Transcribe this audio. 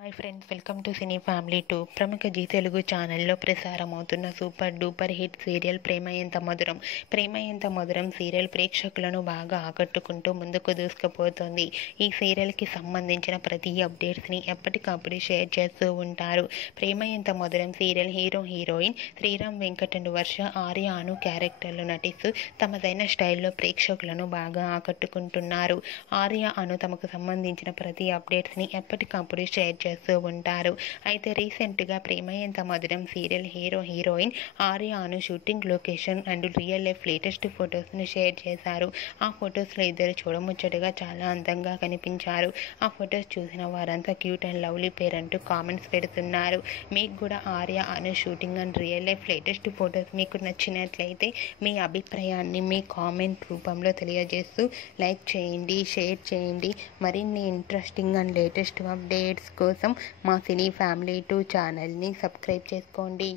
Hi friends, welcome to cine family 2. ప్రముఖ G Telugu ఛానల్లో ప్రసారమవుతున్న super duper hit serial ప్రేమ ఎంత మధురం. ప్రేమ Entha Madhuram serial ప్రేక్షకులను బాగా ఆకట్టుకుంటూ ముందుకు దూసుకుపోతుంది. ఈ సీరియల్కి సంబంధించిన ప్రతి అప్డేట్స్ని ఎప్పటికప్పుడు షేర్ చేస్తూ ఉంటారు. Prema Entha Madhuram serial heroine Sriram Venkat and Varsha Arya Anu క్యారెక్టర్లు నటిస్తూ తమదైన స్టైల్లో ప్రేక్షకులను బాగా ఆకట్టుకుంటున్నారు. ఆర్య అను తమకు సంబంధించిన ప్రతి అప్డేట్స్ని ఎప్పటికప్పుడు షేర్ చేస్తూ ఉంటారు. అయితే రీసెంట్గా Prema Entha Madhuram serial heroine Arya Anu shooting location and real life latest ఫొటోస్ను షేర్ చేశారు. ఆ ఫొటోస్లో ఇద్దరు చూడముచ్చటగా చాలా అందంగా కనిపించారు. ఆ ఫొటోస్ చూసిన వారంతా క్యూట్ అండ్ లవ్లీ పేర్ అంటూ కామెంట్స్ పెడుతున్నారు. మీకు కూడా Arya Anu shooting and real life latest photos మీకు నచ్చినట్లయితే మీ అభిప్రాయాన్ని మీ కామెంట్ రూపంలో తెలియజేస్తూ లైక్ చేయండి, షేర్ చేయండి. మరిన్ని ఇంట్రెస్టింగ్ అండ్ లేటెస్ట్ అప్డేట్స్ కోసం మా సినీ ఫ్యామిలీ 2 ఛానల్ని సబ్స్క్రైబ్ చేసుకోండి.